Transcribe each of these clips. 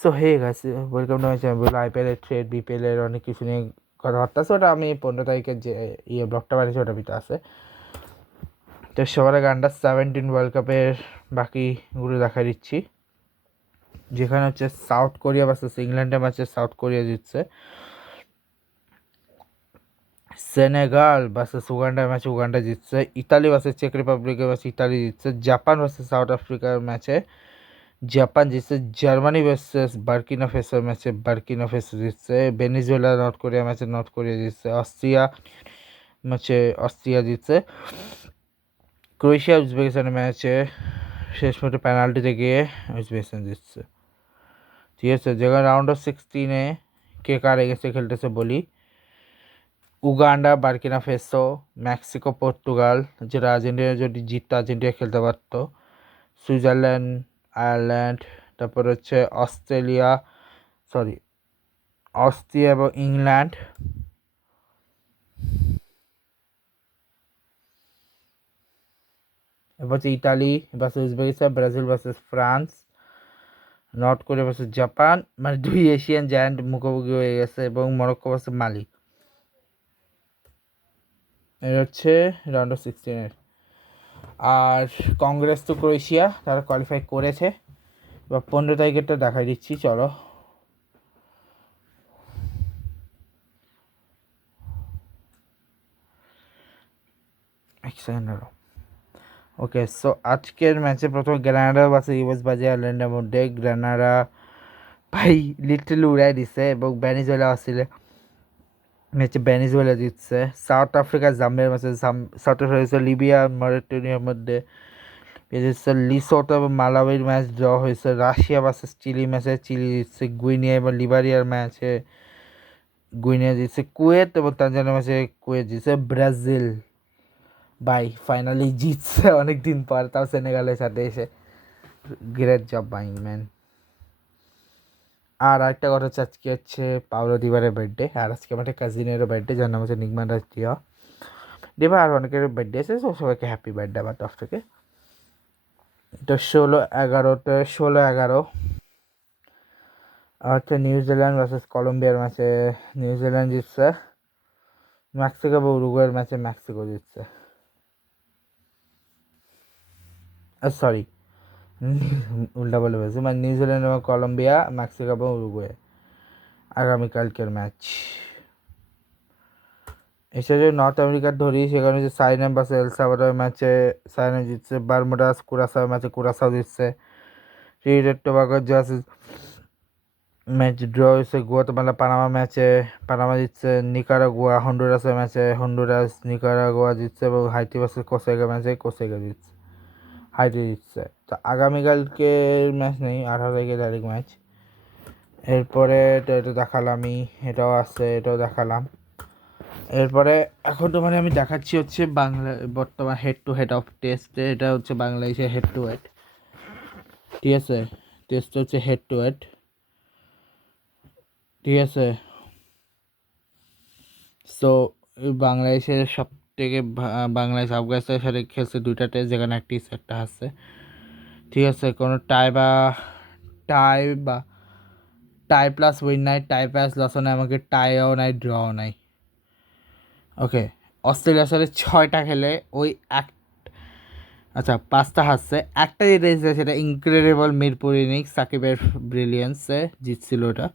So hey guys, welcome to my channel. আইপিএলের trade, বিপিএলের অনেক কিছু নিয়ে কথাবার্তা আছে। ওটা আমি 15 তারিখের যে ব্লগটা বানিয়েছি ওটা ভিতরে আছে। তো সবার আগে আন্ডার-17 ওয়ার্ল্ড কাপের বাকিগুলো দেখা দিচ্ছি, যেখানে হচ্ছে সাউথ কোরিয়া ভার্সেস ইংল্যান্ডের ম্যাচে সাউথ কোরিয়া জিতছে। সেনেগাল ভার্সেস উগান্ডার ম্যাচে উগান্ডা জিতছে। ইতালি ভার্সেস চেক রিপাবলিকের ম্যাচে ইতালি জিতছে। জাপান ভার্সেস সাউথ আফ্রিকার ম্যাচে জাপান জিতছে। জার্মানি ভার্সেস বার্কিনা ফেসোর ম্যাচে বার্কিনা ফেসো জিতছে। ভেনেজুয়েলা নর্থ কোরিয়া ম্যাচে নর্থ কোরিয়া জিতছে। অস্ট্রিয়া ম্যাচে অস্ট্রিয়া জিতছে। ক্রোয়েশিয়া উজবেকিস্তানের ম্যাচে শেষ পর্যন্ত পেনাল্টিতে গিয়ে উজবেকিস্তান জিতছে। ঠিক আছে, যেখানে রাউন্ড অফ 16-এ কে কার এগেন্সে খেলতেছে বলি। উগান্ডা, বার্কিনা ফেসো, মেক্সিকো, পর্তুগাল, যেটা আর্জেন্টিনা যদি জিততো আর্জেন্টিনা খেলতে পারতো। সুইজারল্যান্ড, আয়ারল্যান্ড, তারপর হচ্ছে অস্ট্রিয়া এবং ইংল্যান্ড। এরপর হচ্ছে Italy versus Uzbekistan, Brazil versus France, north Korea versus Japan, মানে 2 এশিয়ান জায়ান্ট মুখোমুখি হয়ে গেছে, এবং মরক্কো ভার্সেস মালি। এটা হচ্ছে রাউন্ড অফ 16-এর। আর কংগ্রেস তো ক্রোয়েশিয়া, তারা কোয়ালিফাই করেছে। এবার 15 তারিখেরটা দেখাই দিচ্ছি, চলো। এক সেকেন্ড। ওকে, সো আজকের ম্যাচে প্রথম গ্রানাডা ভার্সেস ইউএস বাজে আয়ারল্যান্ডের মধ্যে। গ্রানাডা ভাই লিটারালি উড়াই দিছে, এবং ভেনেজুয়েলা আসলে ম্যাচে ভেনেজুয়েলা জিতছে। সাউথ আফ্রিকা জাম্বিয়ার ম্যাচে সাউথ আফ্রিকা লিবিয়া মরিটানিয়ার মধ্যে লিসোটো এবং মালাউইর ম্যাচ ড্র হয়েছে। রাশিয়া ভার্সেস চিলি ম্যাচে চিলি জিতছে। গুইনিয়া এবং লিবারিয়ার ম্যাচে গুইনিয়া জিতছে। কুয়েত এবং তানজানিয়ার ম্যাচে কুয়েত জিতছে। ব্রাজিল ভাই ফাইনালি জিতছে অনেকদিন পর, তাও সেনেগালের সাথে এসে। Great job by man. আর একটা কথা হচ্ছে, আজকে হচ্ছে পাওলো দিবারের বার্থডে, আর আজকে আমার কাজিনেরও বার্থডে, যার নাম হচ্ছে নিগমান রাজিয়া দিবা। আর অনেকের বার্থডে আছে, তো সবাইকে হ্যাপি বার্থডে আমার তরফ থেকে। তো 16-11 আর হচ্ছে নিউজিল্যান্ড ভার্সেস কলম্বিয়ার ম্যাচে নিউজিল্যান্ড জিতছে। মেক্সিকো বা উরুগুয়ের ম্যাচে মেক্সিকো জিতছে। সরি, উল্টা বলে বলছি, মানে নিউজিল্যান্ড এবং কলম্বিয়া, মেক্সিকো এবং উরুগুয়ে আগামীকালকের ম্যাচ। এসে যদি নর্থ আমেরিকার ধরি, সেখানে হচ্ছে সাইনাম ভার্সেস এল সালভাডোরের ম্যাচে সাইনাম জিতছে। বারমুডাস কুরাসাও ম্যাচে কুরাসাও জিতছে। ট্রিনিডাড টোবাগো জার্সিস ম্যাচ ড্র হয়েছে। গুয়াতেমালা পানামা ম্যাচে পানামা জিতছে। নিকারাগুয়া হন্ডুরাসের ম্যাচে হন্ডুরাস নিকারাগুয়া জিতছে, এবং হাইটি ভার্সেস কোস্টারিকা ম্যাচে কোস্টারিকা জিতছে, হাইটি জিতছে। তো আগামীকালকের ম্যাচ নেই, 18 তারিখে ডাইরেক্ট ম্যাচ। এরপরে তো এটা দেখালামই, এটাও আছে, এটাও দেখালাম। এরপরে এখন তো মানে আমি দেখাচ্ছি হচ্ছে বাংলা বর্তমান হেড টু হেড অফ টেস্টে। এটা হচ্ছে বাংলাদেশের হেড টু হেড, ঠিক আছে। টেস্ট হচ্ছে হেড টু হেড, ঠিক আছে। সো বাংলাদেশের সব থেকে বাংলাদেশ আফগানিস্তানের সাথে খেলছে 2টা টেস্ট, যেখানে একটি একটা আছে, ঠিক আছে। কোনো টাই বা টাই প্লাস উইন নাই, টাই প্লাস লসও নাই, আমাকে টাইও নাই, ড্রও নাই। ওকে, অস্ট্রেলিয়ার সাথে 6টা খেলে ওই এক, আচ্ছা 5টা হারছে, একটা যেটা জিতছে সেটা ইনক্রেডিবল মিরপুর ইনিংস, সাকিবের ব্রিলিয়েন্সে জিতছিল ওটা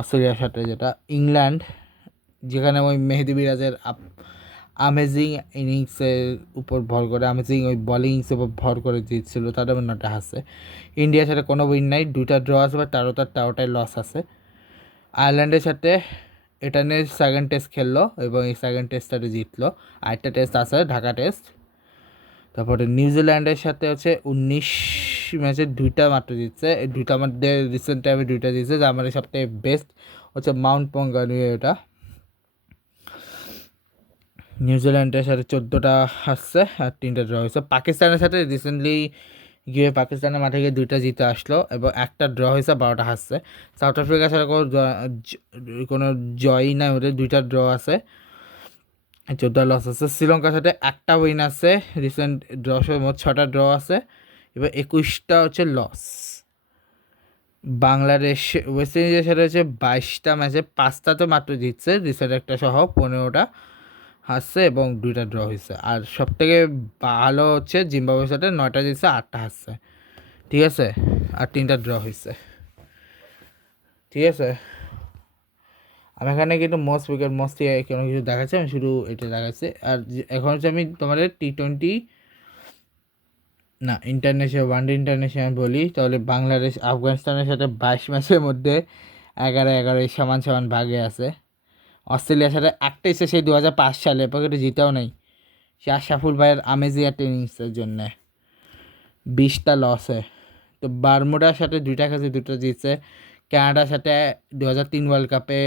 অস্ট্রেলিয়ার সাথে। যেটা ইংল্যান্ড, যেখানে ওই মেহেদি বিরাজের আমেজিং ইনিংসের উপর ভর করে, আমেজিং ওই বলিং ইনিংসের উপর ভর করে জিতছিল, তাদের নটা হাসে। ইন্ডিয়ার সাথে কোনো উইন নাই, 2টা ড্র আছে, বা তেরোটায় লস আছে। আয়ারল্যান্ডের সাথে এটা নিয়ে সেকেন্ড টেস্ট খেললো, এবং এই সেকেন্ড টেস্টটাতে জিতলো। আরেকটা টেস্ট আছে ঢাকা টেস্ট। তারপরে নিউজিল্যান্ডের সাথে হচ্ছে 19 ম্যাচে 2টা মাত্র জিতছে। এই 2টার মধ্যে রিসেন্ট টাইমে 2টা জিতছে, যা আমাদের সবথেকে বেস্ট হচ্ছে মাউন্ট পঙ্গানুয়ে। এটা নিউজিল্যান্ডের সাথে 14টা আসছে, আর 3টা ড্র হয়েছে। পাকিস্তানের সাথে রিসেন্টলি গিয়ে পাকিস্তানের মাঠে গিয়ে 2টা জিতে আসলো, এবং একটা ড্র হয়েছে, 12টা হারছে। সাউথ আফ্রিকার সাথে কোনো জয়ই নাই ওদের, 2টা ড্র আছে, 14টা লস আছে। শ্রীলঙ্কার সাথে একটা উইন আছে, রিসেন্ট ড্র মোট 6টা ড্র আছে, এবার 21টা হচ্ছে লস। বাংলাদেশ ওয়েস্ট ইন্ডিজের সাথে হচ্ছে 22টা ম্যাচে 5টা তো মাত্র জিতছে, রিসেন্ট একটা সহ 15টা হারছে এবং 2টা ড্র হয়েছে। আর সব থেকে ভালো হচ্ছে জিম্বাবুয়ের সাথে 9টা জিতছে, 8টা হারছে, ঠিক আছে, আর 3টা ড্র হয়েছে, ঠিক আছে। আমি এখানে কিন্তু মোস্ট উইকেট মোস্ট কোনো কিছু দেখাচ্ছে, আমি শুধু এটা দেখাচ্ছি। আর এখন হচ্ছে আমি তোমাদের T20 না ইন্টারন্যাশনাল ওয়ানডে ইন্টারন্যাশনাল বলি, তাহলে বাংলাদেশ আফগানিস্তানের সাথে 22 ম্যাচের মধ্যে 11-11 সমান সমান ভাগে আছে। অস্ট্রেলিয়ার সাথে একটা এসে সেই 2005 সালে, পকেটে জিতেও নাই, সে আশরাফুল ভাইয়ের আমেজিয়া টেনিসের জন্যে 20টা লসে। তো বারমুডার সাথে 2টা খেলছে, 2টা জিতছে। কানাডার সাথে 2003 ওয়ার্ল্ড কাপে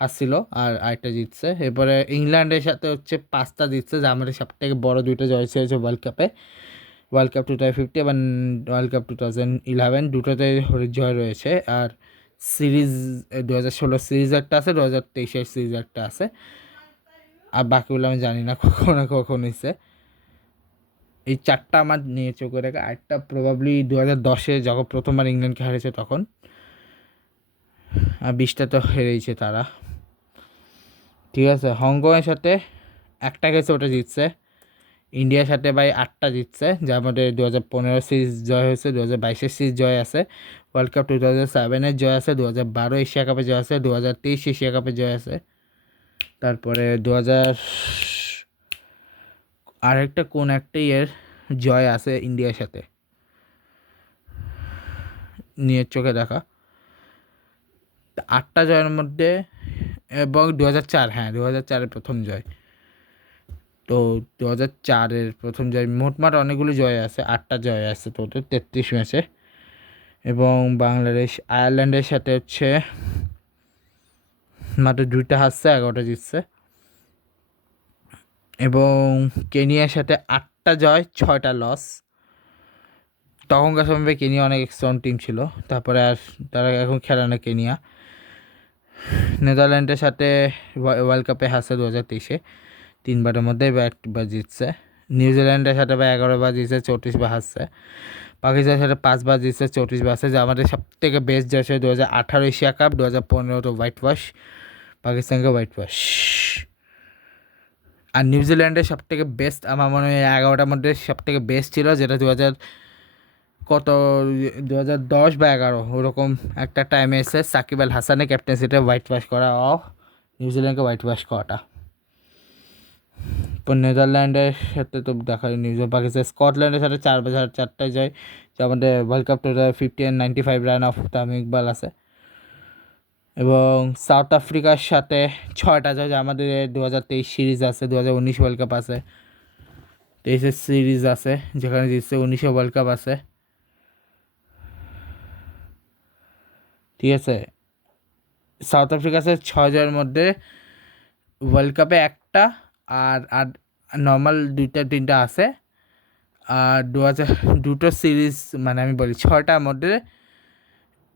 হারছিল আর আরেকটা জিতছে। এরপরে ইংল্যান্ডের সাথে হচ্ছে 5টা জিতছে, যা আমাদের সব থেকে বড় 2টা জয় হয়েছে ওয়ার্ল্ড কাপে, ওয়ার্ল্ড কাপ 2050 এবং ওয়ার্ল্ড কাপ 2011, দুটোতে জয় রয়েছে। আর সিরিজ 2016 সিরিজ একটা আছে, 2023 সিরিজ একটা আছে, আর বাকিগুলো আমি জানি না কখন না কখন হয়েছে। এই 4টা আমার নিয়ে চোখে রেখে, আরেকটা প্রবাবলি 2010 যখন প্রথমবার ইংল্যান্ডকে হারিয়েছে তখন, আর 20টা তো হেরেইছে তারা, ঠিক আছে। হংকংয়ের সাথে একটা গেছে, ওটা জিতছে। ইন্ডিয়ার সাথে ভাই 8টা জিতছে, যার মধ্যে 2015 সিরিজ জয় হয়েছে, 2022 সিরিজ জয় আছে, ওয়ার্ল্ড কাপ 2007 জয় আছে, 2012 এশিয়া কাপে জয় আছে, 2023 এশিয়া কাপে জয় আছে। তারপরে আরেকটা কোন একটা ইয়ের জয় আছে ইন্ডিয়ার সাথে, নিয়ে চোখে দেখা। 8টা জয়ের মধ্যে, এবং 2004, হ্যাঁ 2004-এর প্রথম জয়। তো 2004-এর প্রথম জয়, মোটমাট অনেকগুলো জয় আছে, 8টা জয় আছে তো ওদের 33 ম্যাচে। এবং বাংলাদেশ আয়ারল্যান্ডের সাথে হচ্ছে মাত্র 2টা হারছে, 11টা জিতছে। এবং কেনিয়ার সাথে 8টা জয়, 6টা লস। তখনকার সময় কেনিয়া অনেক স্ট্রং টিম ছিল, তারপরে আর তারা এখন খেলে না কেনিয়া। নেদারল্যান্ডের সাথে ওয়ার্ল্ড কাপে হারছে 2023-এ, 3বারের মধ্যে একবার জিতছে। নিউজিল্যান্ডের সাথে 11বার জিতছে, 34বার হারছে। পাকিস্তানের সাথে 5বার জিতছে, 34বার আছে, যা আমাদের সব থেকে বেস্ট জয় ছিল 2018 এশিয়া কাপ, 2015 তো হোয়াইট ওয়াশ, পাকিস্তানকে হোয়াইট ওয়াশ। আর নিউজিল্যান্ডের সব থেকে বেস্ট আমার মনে হয় 11টার মধ্যে সব থেকে বেস্ট ছিল, যেটা 2010 বা 11 ওরকম একটা টাইমে এসে সাকিব আল হাসানের ক্যাপ্টেন্সিতে হোয়াইট ওয়াশ করা, নিউজিল্যান্ডকে হোয়াইট ওয়াশ করাটা। নেদারল্যান্ডের সাথে তো দেখা পাকিস্তান, স্কটল্যান্ডের সাথে 4টায় যায়, যে আমাদের world cup 2050 and 95 run of Tamim Iqbal আছে। এবং সাউথ আফ্রিকার সাথে 6টা জয়, যে আমাদের 2023 সিরিজ আছে, 2019 ওয়ার্ল্ড কাপ আছে, 23 সিরিজ আছে যেখানে জিতছে, 19 ওয়ার্ল্ড কাপ আছে, ঠিক আছে। সাউথ আফ্রিকার সাথে 6 জয়ের মধ্যে ওয়ার্ল্ড কাপে একটা, আর আর নর্মাল 2-3টা আছে। আর 2টো সিরিজ, মানে আমি বলি 6টার মধ্যে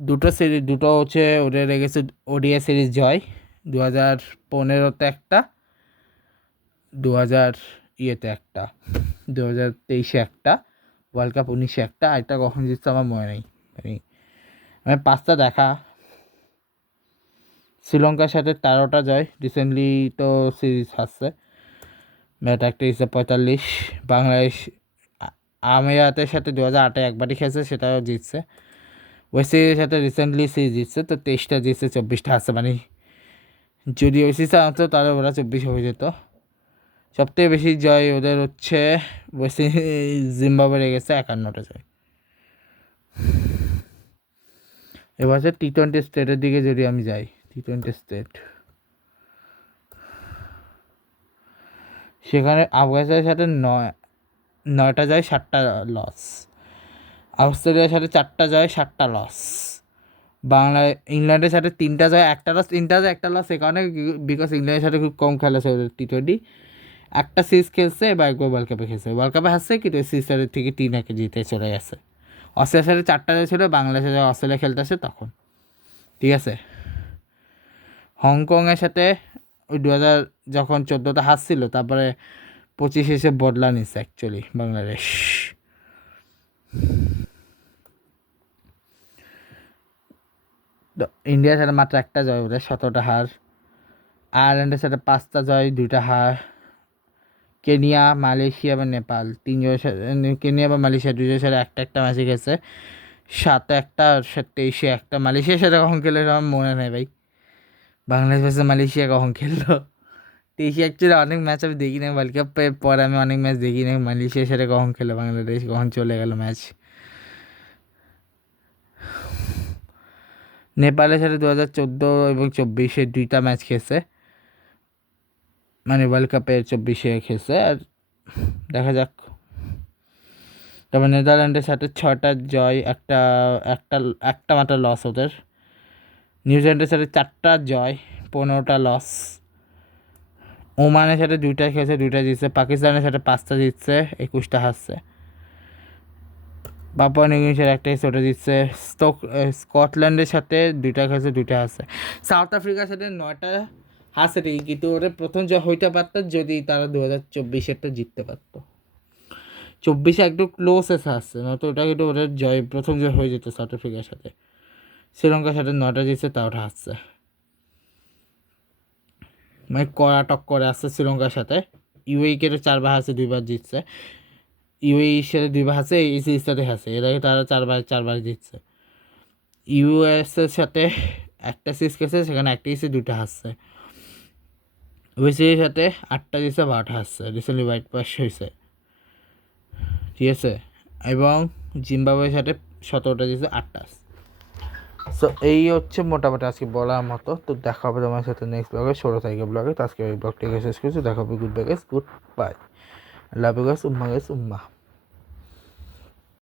2 হচ্ছে ওদের রেগেছে ওডিআই সিরিজ জয়, 2015-তে একটা, 2000-ইয়েতে একটা, 2023-এ একটা, ওয়ার্ল্ড কাপ 19-এ একটা, আর এটা কখন জিতছে আমার মনে নেই। আমি 5টা দেখা। শ্রীলঙ্কার সাথে 13টা জয়, রিসেন্টলি তো সিরিজ হারছে, ম্যাচ একটা হিসেবে 45। বাংলাদেশ আমিরাতের সাথে 2008-এ একবারই খেলছে, সেটাও জিতছে। ওয়েস্ট ইন্ডিজের সাথে রিসেন্টলি সিরিজ জিতছে, তো 23টা জিতছে, 24টা হারছে, মানে যদি ওই সিরিজটা আনতো তাহলে ওরা 24 হয়ে যেত। সবথেকে বেশি জয় ওদের হচ্ছে ওয়েস্ট ইন্ডিজ, জিম্বাবুয়ে গেছে 51টা জয়। এবার হচ্ছে T20 স্টেটের দিকে যদি আমি যাই, T20 স্টেট, সেখানে আফগানিস্তানের সাথে 9টা জয়, 7টা লস। অস্ট্রেলিয়ার সাথে 4টা জয়, 7টা লস। ইংল্যান্ডের সাথে 3টা জয়, 1টা লস, 3টা জয় 1টা লস, এ কারণে বিকজ ইংল্যান্ডের সাথে খুব কম খেলেছে ওদের T20। একটা সিরিজ খেলছে বা একবার ওয়ার্ল্ড কাপে খেলছে, ওয়ার্ল্ড কাপে হারছে, কিন্তু সিরিজের থেকে 3-1 জিতে চলে গেছে। অস্ট্রেলিয়ার সাথে 4টা জয় ছিল, বাংলাদেশের সাথে অস্ট্রেলিয়া খেলতে আসে তখন, ঠিক আছে। হংকংয়ের সাথে ওই 2000 যখন 14তে হারছিল, তারপরে 25 এসে বদলা নিচ্ছে অ্যাকচুয়ালি বাংলাদেশ। ইন্ডিয়ার সাথে মাত্র একটা জয় ওদের 17টা হার, আয়ারল্যান্ডের সাথে 5টা জয় 2টা হার, কেনিয়া মালয়েশিয়া বা নেপাল তিনজনের সাথে, কেনিয়া বা মালয়েশিয়া দুজনের সাথে একটা একটা ম্যাচে গেছে, 7 একটা আর 23 একটা। মালয়েশিয়ার সাথে কখন খেলে আমার মনে নেই ভাই, বাংলাদেশ ভার্সেস মালয়েশিয়া কখন খেললো। 23 অ্যাকচুয়ালি অনেক ম্যাচ আমি দেখি না, ওয়ার্ল্ড কাপের পর আমি অনেক ম্যাচ দেখি না, মালয়েশিয়ার সাথে কখন খেলো বাংলাদেশ, কখন চলে গেল ম্যাচ। নেপালের সাথে 2014 এবং 24 2টা ম্যাচ খেলছে, মানে ওয়ার্ল্ড কাপের 24 খেলছে। আর দেখা যাক। তারপর নেদারল্যান্ডের সাথে 6টা জয়, একটা একটা একটা মাত্র লস ওদের। নিউজিল্যান্ডের সাথে 4টা জয় 15টা লস। ওমানের সাথে 2টা খেলছে 2টা জিতছে। পাকিস্তানের সাথে 5টা জিতছে 21টা হারছে। পাপুয়া নিউ গিনির একটা খেলছে ওটা জিতছে। স্কটল্যান্ডের সাথে 2টা খেলছে 2টা হারছে। সাউথ আফ্রিকার সাথে 9টা হারছে ঠিকই, কিন্তু ওরা প্রথম জয় হইতে পারত যদি তারা 2024-এরটা জিততে পারতো। 24 একটু ক্লোজেস আসছে, নয়তো ওটা কিন্তু ওদের জয়, প্রথম জয় হয়ে যেত সাউথ আফ্রিকার সাথে। শ্রীলঙ্কার সাথে 9টা জিতছে, তাও ওটা হারছে, মানে কড়া টক্করে আসছে শ্রীলঙ্কার সাথে। ইউএইকে 4বার হারছে 2বার জিতছে। ইউএইর সাথে 2বার হারছে, এই সিরিজটাতে হারছে, এর আগে তারা 4বার জিতছে। ইউএসের সাথে একটা সিরিজ খেলছে, সেখানে একটা জিতছে 2টা হারছে। ওয়েস্টের সাথে 8টা জিতছে 12টা হারছে, রিসেন্টলি হোয়াইট ওয়াশ হয়েছে, ঠিক আছে। এবং জিম্বাবুয়ের সাথে 17টা জিতছে 8টা। সো এই হচ্ছে মোটামুটি আজকে বলার মতো। তো দেখা হবে তোমার সাথে নেক্সট ব্লগে, 16 তারিখের ব্লগে। তো আজকে এই ব্লগটিকে শেষ করছি, দেখা হবে। Good bye guys, good bye, love you guys, উম্মা গাইস, উম্মা।